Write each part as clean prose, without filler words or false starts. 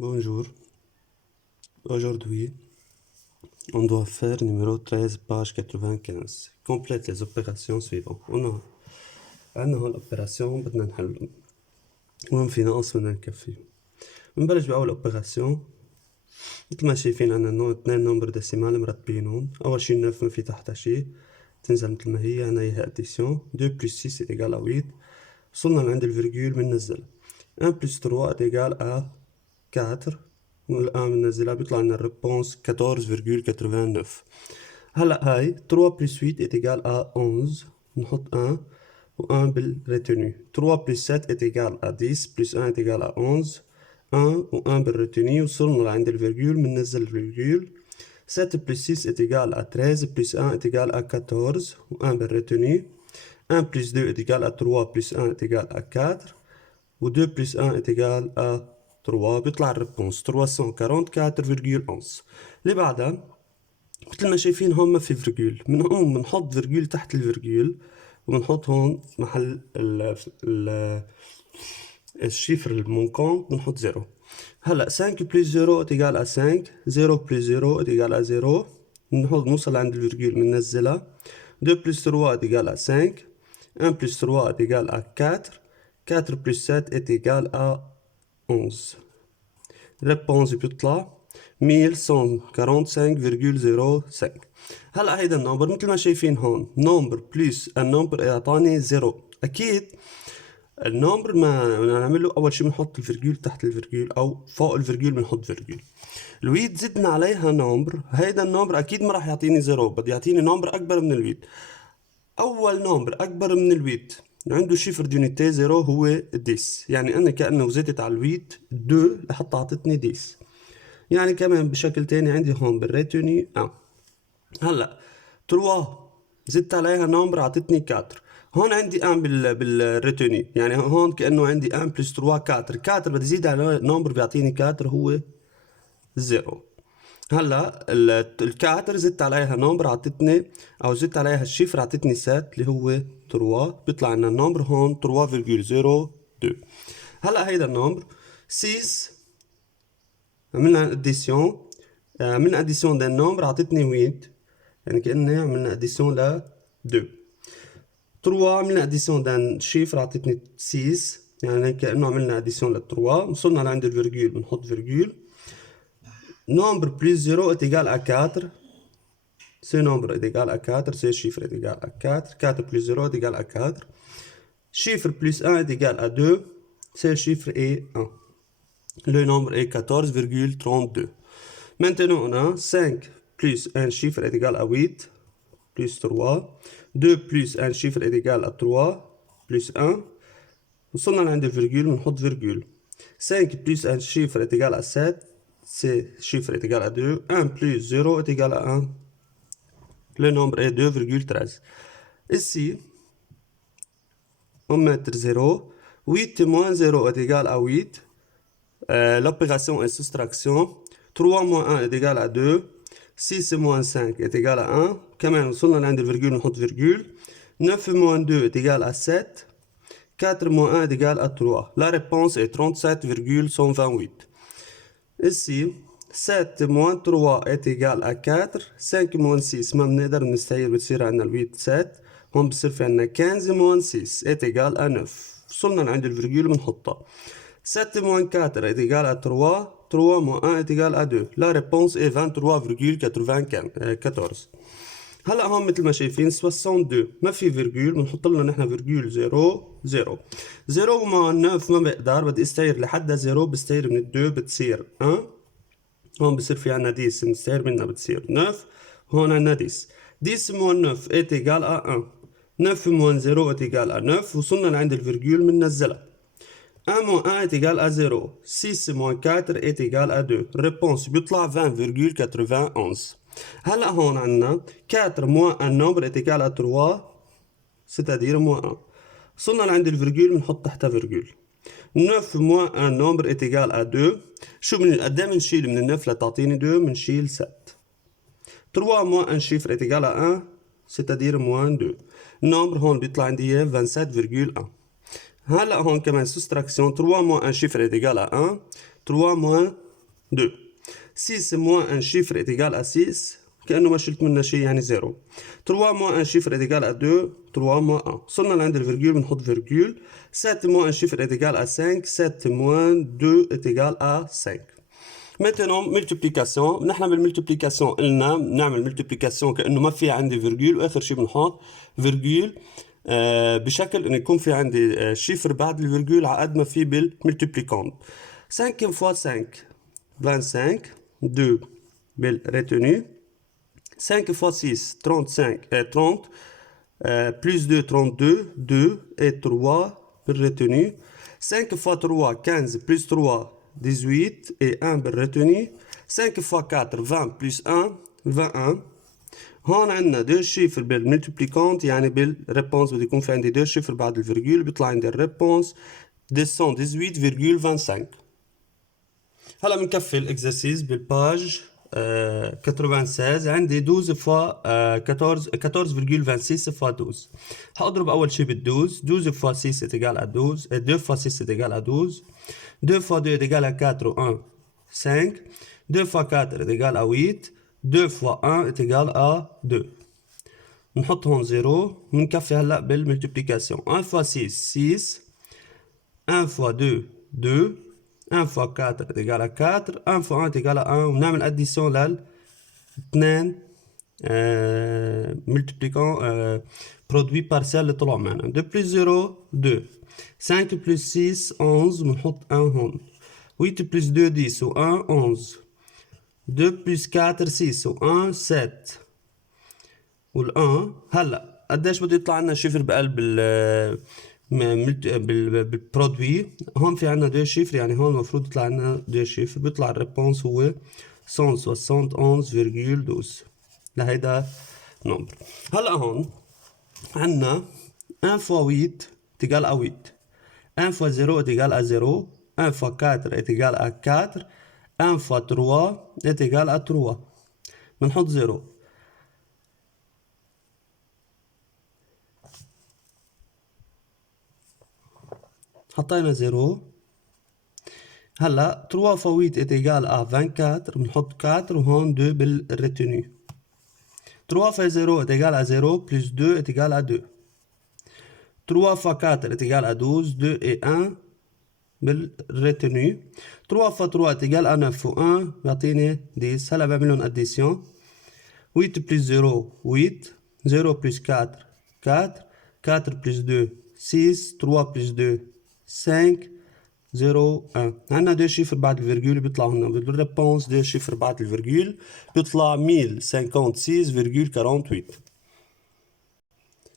Bonjour. Aujourd'hui, on doit faire numéro 13, page 95. Complète les opérations suivantes. عندنا هون الأوبراسيون بدنا نحلهم ومنفيناقص بدنا نكفيهم. بنبلش بأول أوبراسيون. مثل ما شايفين عندنا اتنين نمبر ديسيمال مرتبينهم. أول شي 9 ما في تحتها شي، تنزل مثل ما هي. عنا إياها أديسيون 2 بلس 6 est égal à 8. وصلنا لعند الفيرجول بننزلها. 1 بلس 3 est égal à 4. والآن بننزلها بيطلع لنا الريبونس 14,89. هلا هاي 3 بلس 8 est égal à 11. نحط 1 و 1 بالريتوني. 3 بلس 7 est égal à 10 بلس 1 est égal à 11. 1 و 1 بالريتوني. وصلنا لعند الفيرجول بننزل الفيرجول. 7 بلس 6 est égal à 13 بلس 1 est égal à 14 و 1 بالريتوني. 1 plus 2 est égal à 3 plus 1 est égal à 4 و 2 plus 1 est égal à 3. بيطلع الريبونس 344,11. اللي بعدها مثل ما شايفين هون ما في فيرجول، بنقوم بنحط فيرجول تحت الفيرجول وبنحط هون محل الشيفر المونكون بنحط 0. هلا 5 plus 0 est égal à 5. 0 plus 0 est égal à 0. نوصل عند الفيرجول بننزلها. 2 plus 3 est égal à 5. 1 plus 3 est égal à 4. 4 plus 7 est égal à 11. Réponse بيطلع 1145,05. هلا هيدا النمبر مثل ما شايفين هون نمبر بلس النمبر اعطاني 0. اكيد النمبر ما بدنا نعمله اول شي بنحط الفيرجول تحت الفيرجول او فوق الفيرجول بنحط فيرجول. الويت زدنا عليها نمبر، هيدا النمبر اكيد ما راح يعطيني 0، بده يعطيني نمبر اكبر من الويت. اول نمبر اكبر من الويت عنده شيفر ديونيتي 0 هو 10. يعني انا كانه زدت على الويت 2 لحتى اعطتني 10. يعني كمان بشكل تاني عندي هون بالريتوني هلا 3 زدت عليها نمبر اعطتني 4. هون عندي بالريتوني، يعني هون كانه عندي 1 بلس 3 4. 4 بدي زيد على نمبر بيعطيني 4 هو 0. هلا الكاتر زدت عليها نمبر عطتني، او زدت عليها الشيفر عطتني 7 اللي هو 3. بيطلع لنا النمبر هون 3,02. هلا هيدا النمبر 6 عملنا اديسيون. عملنا اديسيون ده النمبر عطتني 8، يعني كأننا عملنا اديسيون ل 2. 3 عملنا اديسيون ده الشيفر عطتني 6، يعني كأنه عملنا اديسيون ل 3. وصلنا لعند الفيرجول بنحط فيرجول. Nombre plus 0 est égal à 4. Ce nombre est égal à 4. Ce chiffre est égal à 4. 4 plus 0 est égal à 4. Chiffre plus 1 est égal à 2. Ce chiffre est 1. Le nombre est 14,32. Maintenant, on a 5 plus un chiffre est égal à 8. Plus 3. 2 plus un chiffre est égal à 3. Plus 1. وصلنا لعند الفيرجول ونحط فيرجول. 5 plus un chiffre est égal à 7. Ce chiffre est égal à 2. 1 plus 0 est égal à 1. Le nombre est 2,13. Ici, on met 0. 8 moins 0 est égal à 8. L'opération est soustraction. 3 moins 1 est égal à 2. 6 moins 5 est égal à 1. كمان وصلنا لعند الفيرجول نحط فيرجول. 9 moins 2 est égal à 7. 4 moins 1 est égal à 3. La réponse est 37,128. Ici, 7 moins 3 est égal à 4. 5 moins 6 ما بنقدر نستعير بتصير عنا ال 8 7. هون بصير في عنا 15 moins 6 est égal à 9. وصلنا لعند الفيرجول بنحطها. 7 moins 4 est égal à 3. 3 moins 1 est égal à 2. La réponse est 23,94. هلا هون مثل ما شايفين 62 ما في فيرجول، بنحط لنا نحن فيرجول 0 0. 0 مع 9 ما بقدر، بدي استعير لحد 0 بستعير من 2 بتصير 1. هون بصير في عنا 10 بنستعير منها بتصير 9. هون عنا 10. 10 moins 9 est égal à 1. 9 moins 0 est égal à 9. وصلنا لعند الفيرجول بننزلها. 1 moins 1 est égal à 0. 6 moins 4 est égal à 2. Réponse بيطلع 20,91. هلا هون عنا 4 moins un nombre est égal à 3. c'est-à-dire moins 1. وصلنا لعند الفيرجول بنحط تحتها فيرجول. 9 moins un nombre est égal à 2. شو من قد ايه بنشيل من ال9 لتعطيني 2؟ بنشيل 7. 3 moins un chiffre est égal à 1. c'est-à-dire moins 2. النمبر هون بيطلع عندي 27,1. هلا هون كمان soustraction. 3 moins un chiffre est égal à 1. 3 moins 2. 6 moins un chiffre est égal à 6. كأنه ما شلت منه شيء يعني 0. 3 moins un chiffre est égal à 2. 3 moins 1. وصلنا لعند الفيرجول بنحط فيرجول. 7 moins un chiffre est égal à 5. 7 moins 2 est égal à 5. Maintenant multiplication. نحن بالملتيبليكاسيون قلنا بنعمل ملتيبليكاسيون كأنه ما في عندي فيرجول واخر شيء بنحط فيرجول بشكل انه يكون في عندي شيفر بعد الفيرجول على قد ما في بالملتيبليكانت. 5 fois 5 25. 2 بالريتوني. 5 fois 6 35 30 plus 2 32 2 et 3 بالريتوني. 5 fois 3 15 plus 3 18 et 1 بالريتوني. 5 fois 4 20 plus 1 21. هون عندنا دو شيفر بالملتيبليكانت يعني بالريبونس بده يكون في عندي دو شيفر بعد الفيرجول بيطلع عندي الريبونس 218,25. هلا بنكفي الاكزرسيس بالباج 96. عندي 12 fois 14,26 fois 12. هضرب اول شيء بال12. 12 fois 6 est égal à 12 et 2 fois 6 est égal à 12. 2 fois 2 est égal à 4 ou 1 5. 2 fois 4 est égal à 8. 2 fois 1 est égal à 2. نحط هون 0. بنكفي هلا بالملتيبليكاسيون. 1 fois 6 6. 1 fois 2 2. 1 fois 4 est égal à 4. 1 fois 1 est égal à 1. ونعمل addition لل 2 multipliquant produit partiel اللي طلع معنا. 2 plus 0 2. 5 plus 6 11. بنحط 1 هون. 8 plus 2 10 و 1 11. 2 plus 4 6 و 1 7 وال 1. هلا قديش بده يطلع لنا شيفر بقلب بالبرودوي؟ هون في عنا دو شيفر يعني هون المفروض يطلع لنا دو شيفر. بيطلع الريبونس هو 171,12 لهيدا نمبر. هلا هون عنا 1 fois 8 est égal à 8. 1 fois 0 est égal à 0. 1 fois 4 est égal à 4. 1 fois 3 est égal à 3. بنحط 0. حطينا 0. هلا 3 fois 8 est égal à 24. بنحط 4 وهون 2 بالريتوني. 3 fois 0 est égal à 0 plus 2 est égal à 2. 3 fois 4 est égal à 12. 2 et 1 بالريتوني. 3 fois 3 est égal à 9 و 1 بيعطيني 10. هلا بعمل لهم addition. 8 plus 0 8. 0 plus 4 4. 4 plus 2 6. 3 plus 2 5 0 1. عندنا دو شيفر بعد الفيرجول بيطلعوا هنا بالريبونس. دو شيفر بعد الفيرجول بيطلع 1056,48.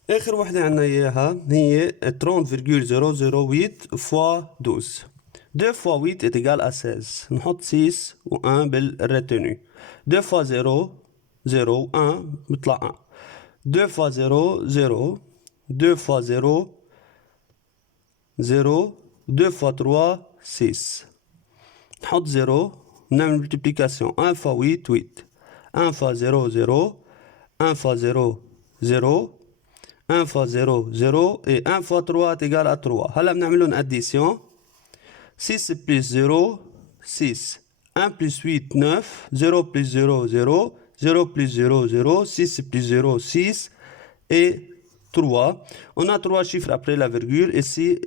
اخر وحدة عندنا اياها هي 30,008 fois 12. 2 fois 8 est égal à 16. نحط 6 و 1 بالريتوني. 2 fois 0 0 1 بيطلع 1. 2 fois 0 0. 2 fois 0 0. 2 fois 3 6. نحط 0. نعمل multiplication. 1 fois 8 8. 1 fois 0 0. 1 fois 0 0. 1 fois 0 0 et 1 fois 3 est égal à 3. هلا بنعمل لهم addition. 6 plus 0 6. 1 plus 8 9. 0 plus 0 0. 0 plus 0 0. 6 plus 0 6 et 3. On a 3 chiffres après la virgule. Ici,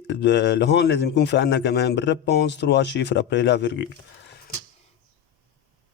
هون لازم يكون في عنا كمان بالريبونس 3 chiffres après la virgule.